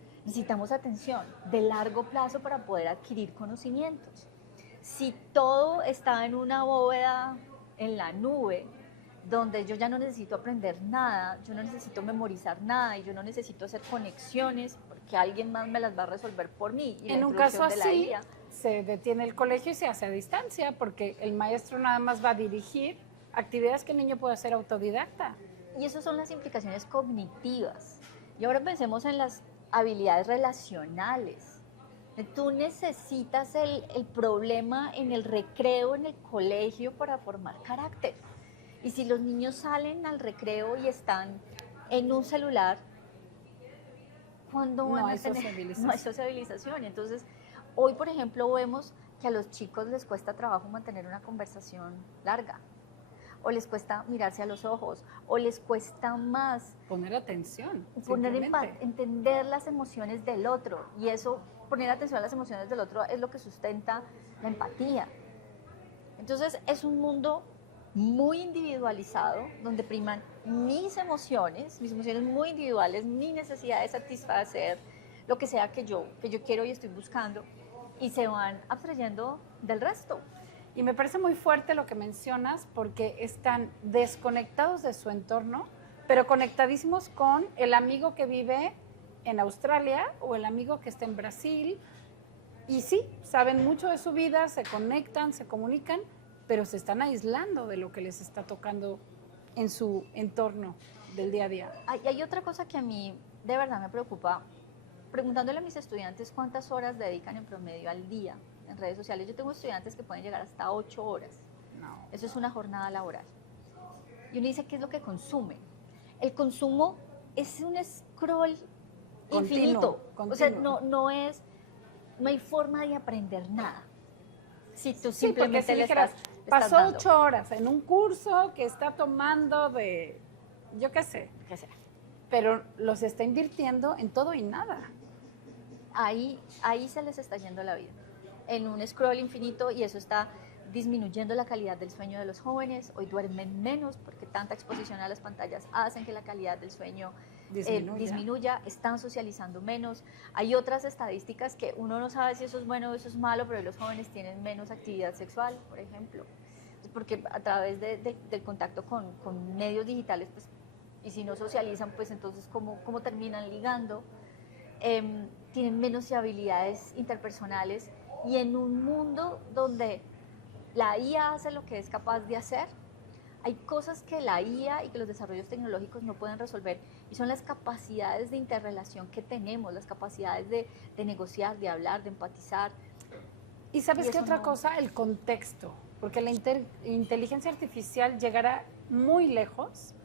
atención de largo plazo para poder adquirir conocimientos. Si todo está en una bóveda en la nube, donde yo ya no necesito aprender nada, yo no necesito memorizar nada y yo no necesito hacer conexiones, porque que alguien más me las va a resolver por mí. Y en la un caso introducción de la así, IA, se detiene el colegio y se hace a distancia, porque el maestro nada más va a dirigir actividades que el niño puede hacer autodidacta. y esas son las implicaciones cognitivas. Y ahora pensemos en las habilidades relacionales. Tú necesitas el problema en el recreo, en el colegio, para formar carácter. Y si los niños salen al recreo y están en un celular, ¿cuándo van No a hay tener? sociabilización. No hay sociabilización. Entonces, hoy, por ejemplo, vemos que a los chicos les cuesta trabajo mantener una conversación larga, o les cuesta mirarse a los ojos, o les cuesta más Poner atención, entender las emociones del otro. Y eso, poner atención a las emociones del otro, es lo que sustenta la empatía. Entonces, es un mundo muy individualizado, donde priman mis emociones muy individuales, mi necesidad de satisfacer lo que sea que yo quiero y estoy buscando, y se van abstrayendo del resto. Y me parece muy fuerte lo que mencionas, porque están desconectados de su entorno, pero conectadísimos con el amigo que vive en Australia o el amigo que está en Brasil. Y sí, saben mucho de su vida, se conectan, se comunican, pero se están aislando de lo que les está tocando en su entorno del día a día. Hay otra cosa que a mí de verdad me preocupa, preguntándole a mis estudiantes cuántas horas dedican en promedio al día en redes sociales. Yo tengo estudiantes que pueden llegar hasta 8 horas. No. Eso es una jornada laboral. Y uno dice, ¿qué es lo que consume? El consumo es un scroll infinito. Continuo. O sea, no hay forma de aprender nada. Si tú simplemente si le dijeras, estás pasó dando. 8 horas en un curso que está tomando de, yo qué sé, Que sea. pero los está invirtiendo en todo y nada. Ahí se les está yendo la vida, en un scroll infinito, y eso está disminuyendo la calidad del sueño de los jóvenes. Hoy duermen menos porque tanta exposición a las pantallas hacen que la calidad del sueño disminuya, están socializando menos. Hay otras estadísticas que uno no sabe si eso es bueno o eso es malo, pero los jóvenes tienen menos actividad sexual, por ejemplo, porque a través del contacto con medios digitales, pues, y si no socializan, pues entonces ¿cómo terminan ligando? Tienen menos habilidades interpersonales, y en un mundo donde la IA hace lo que es capaz de hacer, hay cosas que la IA y que los desarrollos tecnológicos no pueden resolver, y son las capacidades de interrelación que tenemos, las capacidades de negociar, de hablar, de empatizar. Y ¿sabes qué otra cosa? El contexto, porque la inteligencia artificial llegará muy lejos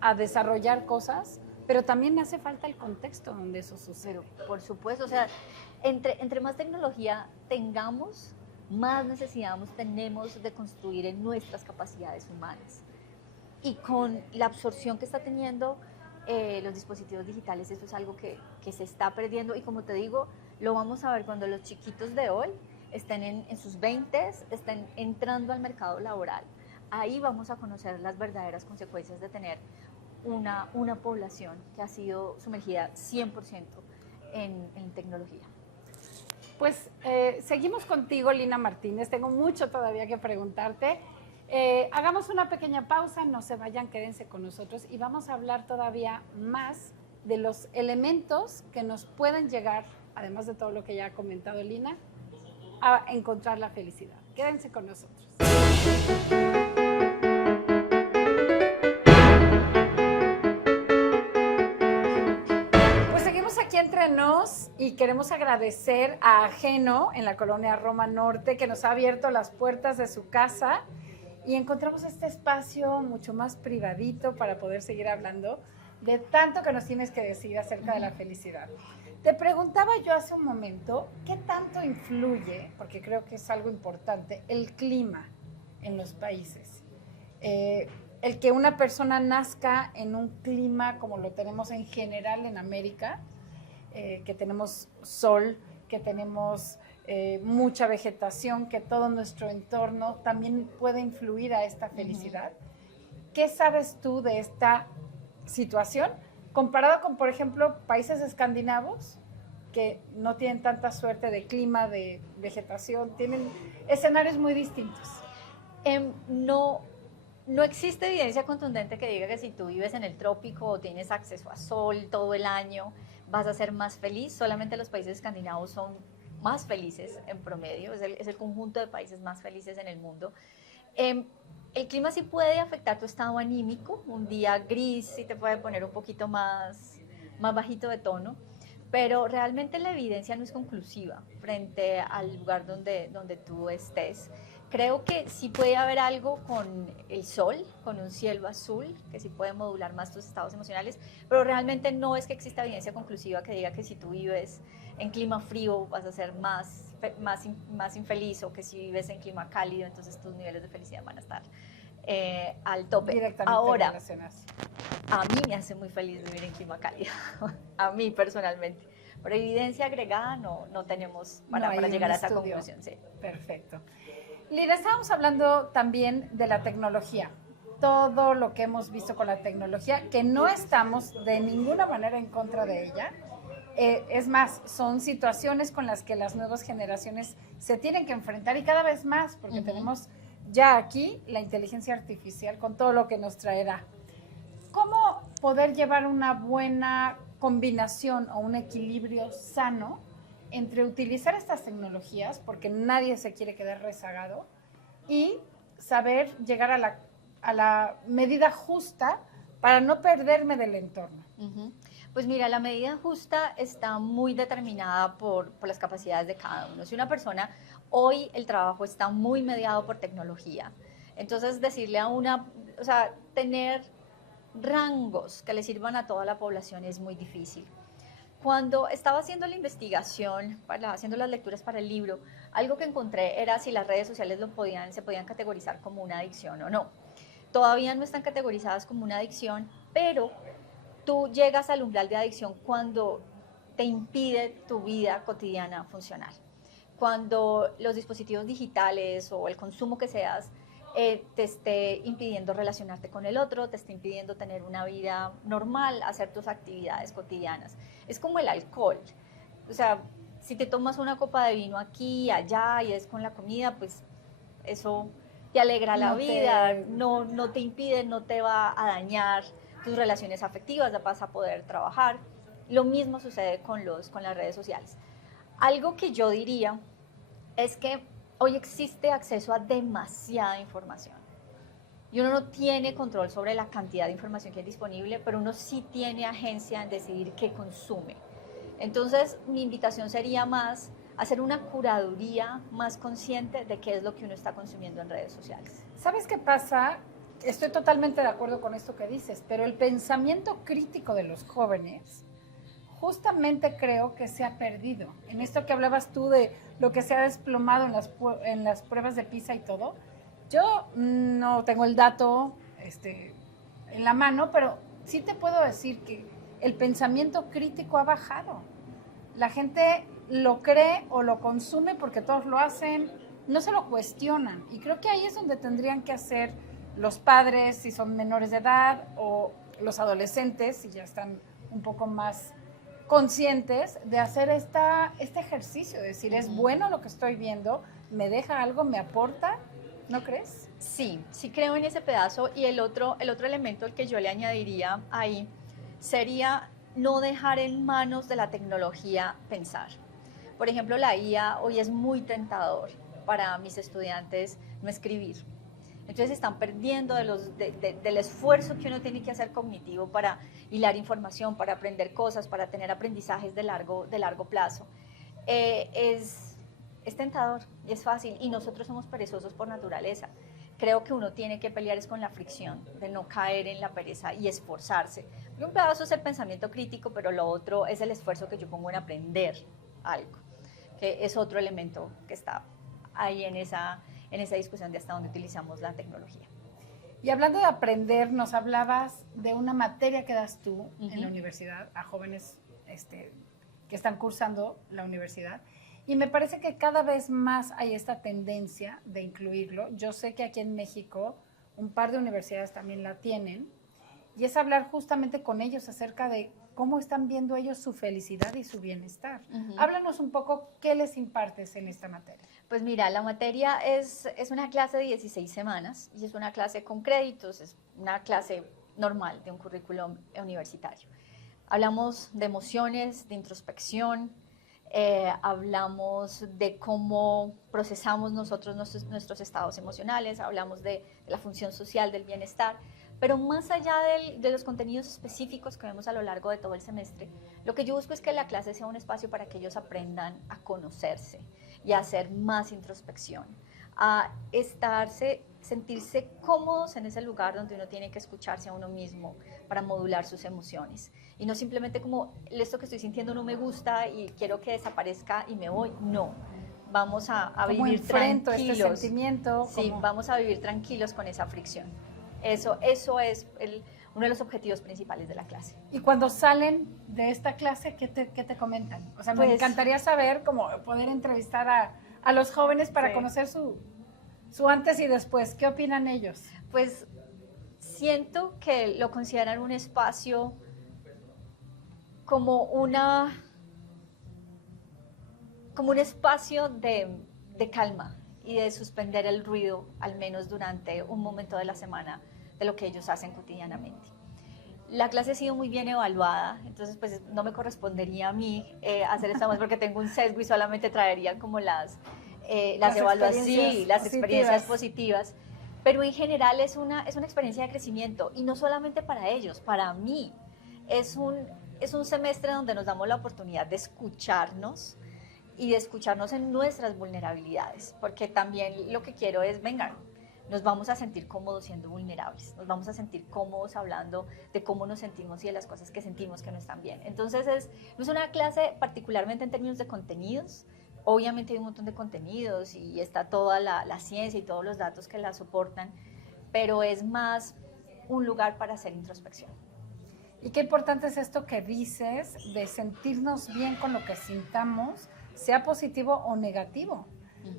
a desarrollar cosas, pero también hace falta el contexto donde eso sucede. Pero, por supuesto, o sea, entre más tecnología tengamos, más necesidad tenemos de construir en nuestras capacidades humanas. Y con la absorción que está teniendo los dispositivos digitales, eso es algo que se está perdiendo, y como te digo, lo vamos a ver cuando los chiquitos de hoy estén en sus 20s, estén entrando al mercado laboral. Ahí vamos a conocer las verdaderas consecuencias de tener una población que ha sido sumergida 100% en tecnología. Pues seguimos contigo, Lina Martínez. Tengo mucho todavía que preguntarte. Hagamos una pequeña pausa, no se vayan, quédense con nosotros, y vamos a hablar todavía más de los elementos que nos pueden llegar, además de todo lo que ya ha comentado Lina, a encontrar la felicidad. Quédense con nosotros. Aquí entre nos, y queremos agradecer a Ajeno en la colonia Roma Norte, que nos ha abierto las puertas de su casa, y encontramos este espacio mucho más privadito para poder seguir hablando de tanto que nos tienes que decir acerca de la felicidad. Te preguntaba yo hace un momento, ¿qué tanto influye, porque creo que es algo importante, el clima en los países? El que una persona nazca en un clima como lo tenemos en general en América, que tenemos sol, que tenemos mucha vegetación, que todo nuestro entorno también puede influir a esta felicidad. ¿Qué sabes tú de esta situación comparado con, por ejemplo, países escandinavos que no tienen tanta suerte de clima, de vegetación, tienen escenarios muy distintos? No No existe evidencia contundente que diga que si tú vives en el trópico o tienes acceso a sol todo el año, vas a ser más feliz. Solamente los países escandinavos son más felices en promedio, es el conjunto de países más felices en el mundo. Eh, el clima sí puede afectar tu estado anímico, un día gris sí te puede poner un poquito más bajito de tono, pero realmente la evidencia no es conclusiva frente al lugar donde tú estés. Creo que sí puede haber algo con el sol, con un cielo azul, que sí puede modular más tus estados emocionales, pero realmente no es que exista evidencia conclusiva que diga que si tú vives en clima frío vas a ser más infeliz, o que si vives en clima cálido entonces tus niveles de felicidad van a estar al tope. Directamente Ahora, relacionadas. a mí me hace muy feliz vivir en clima cálido, a mí personalmente. Pero evidencia agregada no tenemos para llegar a esa conclusión. Sí. Perfecto. Lina, estábamos hablando también de la tecnología, todo lo que hemos visto con la tecnología, que no estamos de ninguna manera en contra de ella. Es más, son situaciones con las que las nuevas generaciones se tienen que enfrentar y cada vez más, porque tenemos ya aquí la inteligencia artificial con todo lo que nos traerá. ¿Cómo poder llevar una buena combinación o un equilibrio sano entre utilizar estas tecnologías, porque nadie se quiere quedar rezagado, y saber llegar a la medida justa para no perderme del entorno? Pues mira, la medida justa está muy determinada por las capacidades de cada uno. Si una persona, hoy el trabajo está muy mediado por tecnología, entonces decirle a o sea, tener rangos que le sirvan a toda la población es muy difícil. Cuando estaba haciendo la investigación, haciendo las lecturas para el libro, algo que encontré era si las redes sociales se podían categorizar como una adicción o no. Todavía no están categorizadas como una adicción, pero tú llegas al umbral de adicción cuando te impide tu vida cotidiana funcionar. Cuando los dispositivos digitales o el consumo que seas te esté impidiendo relacionarte con el otro, te esté impidiendo tener una vida normal, hacer tus actividades cotidianas. Es como el alcohol. O sea, si te tomas una copa de vino aquí, allá y es con la comida, pues eso te alegra la vida, no te impide, no te va a dañar tus relaciones afectivas, vas a poder trabajar. Lo mismo sucede con las redes sociales. Algo que yo diría es que hoy existe acceso a demasiada información y uno no tiene control sobre la cantidad de información que hay disponible, pero uno sí tiene agencia en decidir qué consume. Entonces, mi invitación sería más hacer una curaduría más consciente de qué es lo que uno está consumiendo en redes sociales. ¿Sabes qué pasa? Estoy totalmente de acuerdo con esto que dices, pero el pensamiento crítico de los jóvenes justamente creo que se ha perdido. En esto que hablabas tú de lo que se ha desplomado en las pruebas de PISA y todo, yo no tengo el dato en la mano, pero sí te puedo decir que el pensamiento crítico ha bajado. La gente lo cree o lo consume porque todos lo hacen, no se lo cuestionan. Y creo que ahí es donde tendrían que hacer los padres, si son menores de edad, o los adolescentes, si ya están un poco más conscientes de hacer este ejercicio, de decir, es bueno lo que estoy viendo, me deja algo, me aporta, ¿no crees? Sí, sí creo en ese pedazo. Y el otro elemento al que yo le añadiría ahí sería no dejar en manos de la tecnología pensar. Por ejemplo, la IA hoy es muy tentador para mis estudiantes no escribir. Entonces están perdiendo del esfuerzo que uno tiene que hacer cognitivo para hilar información, para aprender cosas, para tener aprendizajes de largo plazo. Es tentador y es fácil, y nosotros somos perezosos por naturaleza. Creo que uno tiene que pelear es con la fricción, de no caer en la pereza y esforzarse. Y un pedazo es el pensamiento crítico, pero lo otro es el esfuerzo que yo pongo en aprender algo, que es otro elemento que está ahí en esa discusión de hasta dónde utilizamos la tecnología. Y hablando de aprender, nos hablabas de una materia que das tú en la universidad a jóvenes que están cursando la universidad. Y me parece que cada vez más hay esta tendencia de incluirlo. Yo sé que aquí en México un par de universidades también la tienen. Y es hablar justamente con ellos acerca de cómo están viendo ellos su felicidad y su bienestar. Ujú. Háblanos un poco qué les impartes en esta materia. Pues mira, la materia es una clase de 16 semanas y es una clase con créditos, es una clase normal de un currículum universitario. Hablamos de emociones, de introspección, hablamos de cómo procesamos nosotros nuestros estados emocionales, hablamos de la función social del bienestar, pero más allá de los contenidos específicos que vemos a lo largo de todo el semestre, lo que yo busco es que la clase sea un espacio para que ellos aprendan a conocerse y a hacer más introspección, a sentirse cómodos en ese lugar donde uno tiene que escucharse a uno mismo para modular sus emociones. Y no simplemente como, esto que estoy sintiendo no me gusta y quiero que desaparezca y me voy. No, vamos a vivir tranquilos. Este sentimiento. Sí, vamos a vivir tranquilos con esa fricción. Eso es uno de los objetivos principales de la clase. Y cuando salen de esta clase, ¿qué te comentan? O sea, me encantaría saber, como poder entrevistar a los jóvenes para conocer su antes y después. ¿Qué opinan ellos? Pues siento que lo consideran un espacio como un espacio de calma y de suspender el ruido, al menos durante un momento de la semana, de lo que ellos hacen cotidianamente. La clase ha sido muy bien evaluada, entonces pues no me correspondería a mí hacer esto más porque tengo un sesgo y solamente traería como las evaluaciones, las experiencias positivas, pero en general es una experiencia de crecimiento y no solamente para ellos, para mí. Es un semestre donde nos damos la oportunidad de escucharnos y de escucharnos en nuestras vulnerabilidades, porque también lo que quiero es, vengan, nos vamos a sentir cómodos siendo vulnerables, nos vamos a sentir cómodos hablando de cómo nos sentimos y de las cosas que sentimos que no están bien. Entonces no es una clase particularmente en términos de contenidos, obviamente hay un montón de contenidos y está toda la ciencia y todos los datos que la soportan, pero es más un lugar para hacer introspección. Y qué importante es esto que dices de sentirnos bien con lo que sintamos, sea positivo o negativo,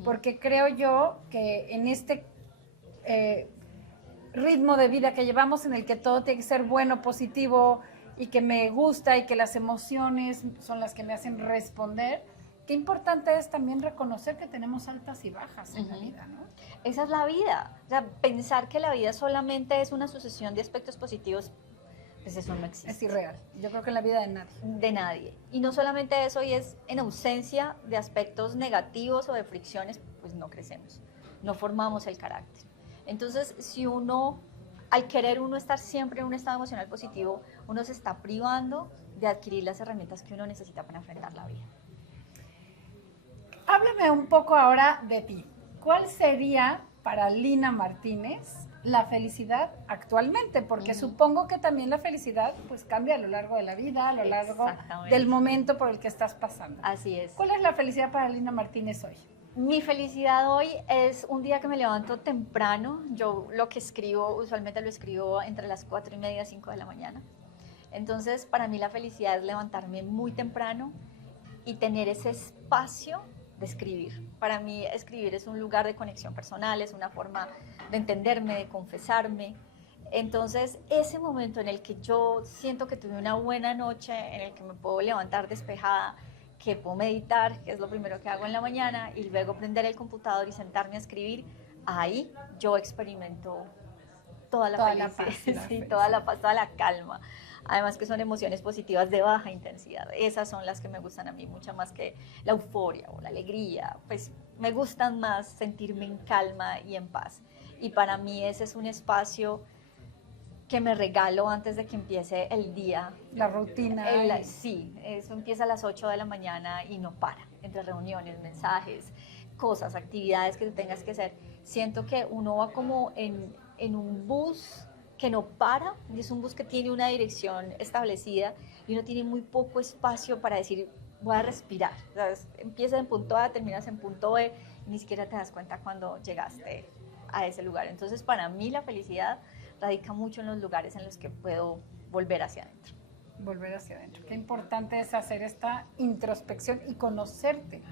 porque creo yo que en este ritmo de vida que llevamos en el que todo tiene que ser bueno, positivo y que me gusta y que las emociones son las que me hacen responder, qué importante es también reconocer que tenemos altas y bajas en la vida, ¿no? Esa es la vida, o sea, pensar que la vida solamente es una sucesión de aspectos positivos, pues eso no existe. Es irreal. Yo creo que en la vida de nadie. De nadie. Y no solamente eso, y es en ausencia de aspectos negativos o de fricciones, pues no crecemos, no formamos el carácter. Entonces, si al querer uno estar siempre en un estado emocional positivo, uno se está privando de adquirir las herramientas que uno necesita para enfrentar la vida. Háblame un poco ahora de ti. ¿Cuál sería para Lina Martínez la felicidad actualmente? Porque supongo que también la felicidad pues cambia a lo largo de la vida, a lo largo del momento por el que estás pasando. Así es. ¿Cuál es la felicidad para Lina Martínez hoy? Mi felicidad hoy es un día que me levanto temprano. Yo lo que escribo, usualmente lo escribo entre las 4:30 y 5 de la mañana. Entonces, para mí la felicidad es levantarme muy temprano y tener ese espacio de escribir. Para mí escribir es un lugar de conexión personal, es una forma de entenderme, de confesarme. Entonces, ese momento en el que yo siento que tuve una buena noche, en el que me puedo levantar despejada, que puedo meditar, que es lo primero que hago en la mañana, y luego prender el computador y sentarme a escribir, ahí yo experimento toda la felicidad, sí, toda la paz, toda la calma. Además que son emociones positivas de baja intensidad. Esas son las que me gustan a mí, mucho más que la euforia o la alegría. Pues me gustan más sentirme en calma y en paz. Y para mí ese es un espacio que me regalo antes de que empiece el día. La rutina. Sí, eso empieza a las 8 de la mañana y no para. Entre reuniones, mensajes, cosas, actividades que tengas que hacer. Siento que uno va como en un bus que no para, y es un bus que tiene una dirección establecida y uno tiene muy poco espacio para decir, voy a respirar. ¿Sabes? Empiezas en punto A, terminas en punto B, y ni siquiera te das cuenta cuando llegaste a ese lugar. Entonces, para mí la felicidad radica mucho en los lugares en los que puedo volver hacia adentro. Volver hacia adentro. Qué importante es hacer esta introspección y conocerte,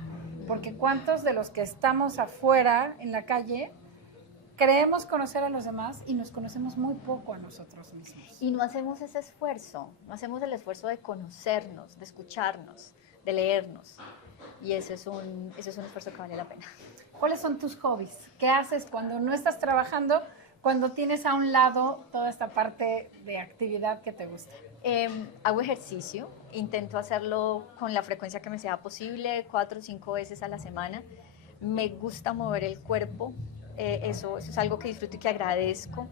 porque cuántos de los que estamos afuera en la calle creemos conocer a los demás y nos conocemos muy poco a nosotros mismos. Y no hacemos ese esfuerzo, no hacemos el esfuerzo de conocernos, de escucharnos, de leernos. Y eso es un esfuerzo que vale la pena. ¿Cuáles son tus hobbies? ¿Qué haces cuando no estás trabajando, cuando tienes a un lado toda esta parte de actividad que te gusta? Hago ejercicio, intento hacerlo con la frecuencia que me sea posible, 4 o 5 veces a la semana. Me gusta mover el cuerpo, eso es algo que disfruto y que agradezco.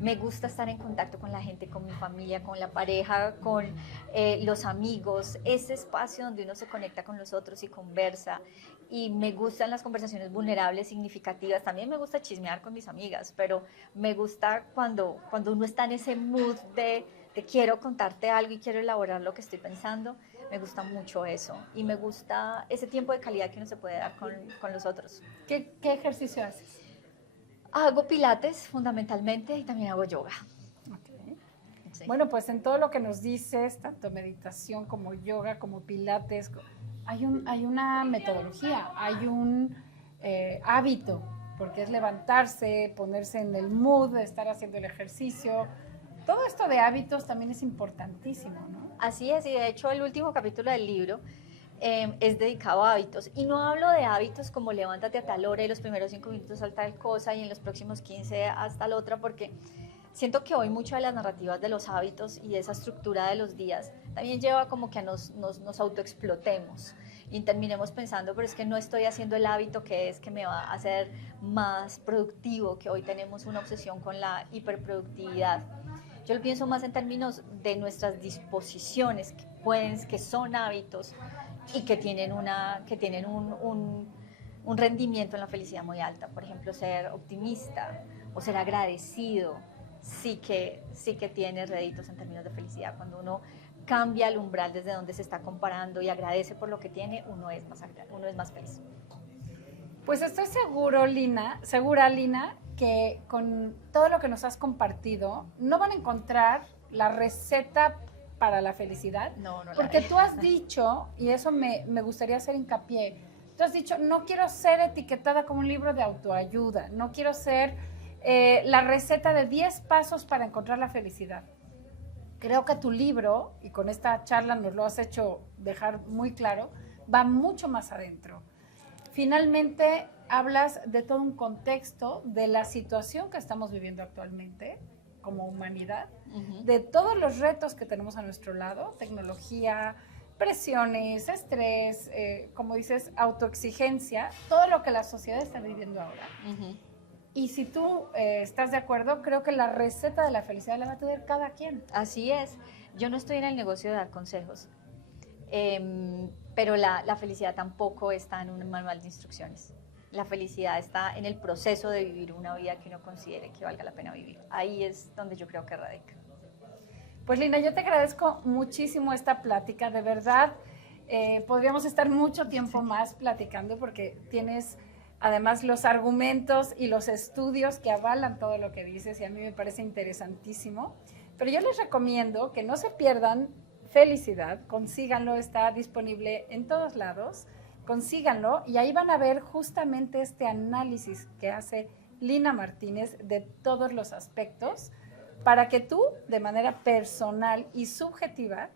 Me gusta estar en contacto con la gente, con mi familia, con la pareja, con los amigos, ese espacio donde uno se conecta con los otros y conversa. Y me gustan las conversaciones vulnerables, significativas. También me gusta chismear con mis amigas, pero me gusta cuando uno está en ese mood de quiero contarte algo y quiero elaborar lo que estoy pensando. Me gusta mucho eso. Y me gusta ese tiempo de calidad que uno se puede dar con los otros. ¿Qué ejercicio haces? Hago pilates fundamentalmente y también hago yoga. Okay. Sí. Bueno, pues en todo lo que nos dices, tanto meditación como yoga, como pilates, hay una metodología, hay un hábito, porque es levantarse, ponerse en el mood, estar haciendo el ejercicio. Todo esto de hábitos también es importantísimo, ¿no? Así es, y de hecho el último capítulo del libro es dedicado a hábitos. Y no hablo de hábitos como levántate a tal hora y los primeros 5 minutos a tal cosa y en los próximos 15 hasta la otra, porque siento que hoy mucho de las narrativas de los hábitos y de esa estructura de los días también lleva como que a nos autoexplotemos y terminemos pensando, pero es que no estoy haciendo el hábito que me va a hacer más productivo, que hoy tenemos una obsesión con la hiperproductividad. Yo lo pienso más en términos de nuestras disposiciones, que son hábitos y que tienen un rendimiento en la felicidad muy alta. Por ejemplo, ser optimista o ser agradecido sí que tiene réditos en términos de felicidad. Cuando uno cambia el umbral desde donde se está comparando y agradece por lo que tiene, uno es más feliz. Pues estoy segura, Lina, que con todo lo que nos has compartido, no van a encontrar la receta para la felicidad. No porque tú has dicho, y eso me gustaría hacer hincapié, tú has dicho, no quiero ser etiquetada como un libro de autoayuda, no quiero ser la receta de 10 pasos para encontrar la felicidad. Creo que tu libro, y con esta charla nos lo has hecho dejar muy claro, va mucho más adentro. Finalmente, hablas de todo un contexto de la situación que estamos viviendo actualmente como humanidad, de todos los retos que tenemos a nuestro lado, tecnología, presiones, estrés, como dices, autoexigencia, todo lo que la sociedad está viviendo ahora. Y si tú estás de acuerdo, creo que la receta de la felicidad la va a tener cada quien. Así es. Yo no estoy en el negocio de dar consejos, pero la felicidad tampoco está en un manual de instrucciones. La felicidad está en el proceso de vivir una vida que uno considere que valga la pena vivir. Ahí es donde yo creo que radica. Pues Lina, yo te agradezco muchísimo esta plática, de verdad. Podríamos estar mucho tiempo más platicando porque tienes además los argumentos y los estudios que avalan todo lo que dices y a mí me parece interesantísimo. Pero yo les recomiendo que no se pierdan Felicidad, consíganlo, está disponible en todos lados. Consíganlo y ahí van a ver justamente este análisis que hace Lina Martínez de todos los aspectos para que tú, de manera personal y subjetiva,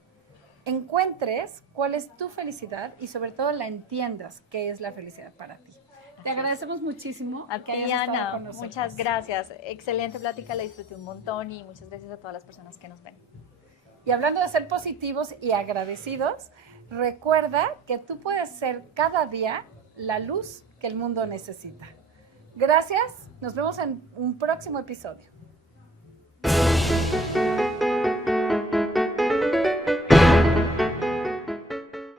encuentres cuál es tu felicidad y sobre todo la entiendas qué es la felicidad para ti. Te agradecemos muchísimo. A ti, Ana, muchas gracias. Excelente plática, la disfruté un montón y muchas gracias a todas las personas que nos ven. Y hablando de ser positivos y agradecidos, recuerda que tú puedes ser cada día la luz que el mundo necesita. Gracias, nos vemos en un próximo episodio.